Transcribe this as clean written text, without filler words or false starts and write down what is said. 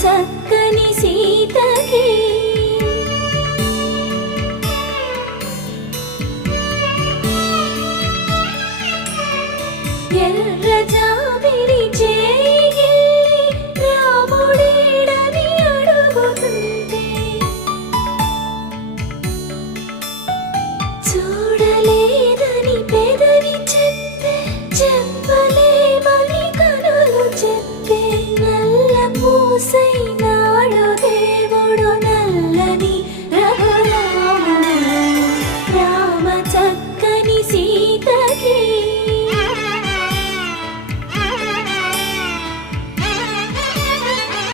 చక్కని సీతకి ఎర్ర జాబిలి చేయి రాముడేడని అడుగుతుంటే చూడలేదని పెదవి చెప్పే చెప్పలేమని కనులు చెప్పే నల్ల పూసైన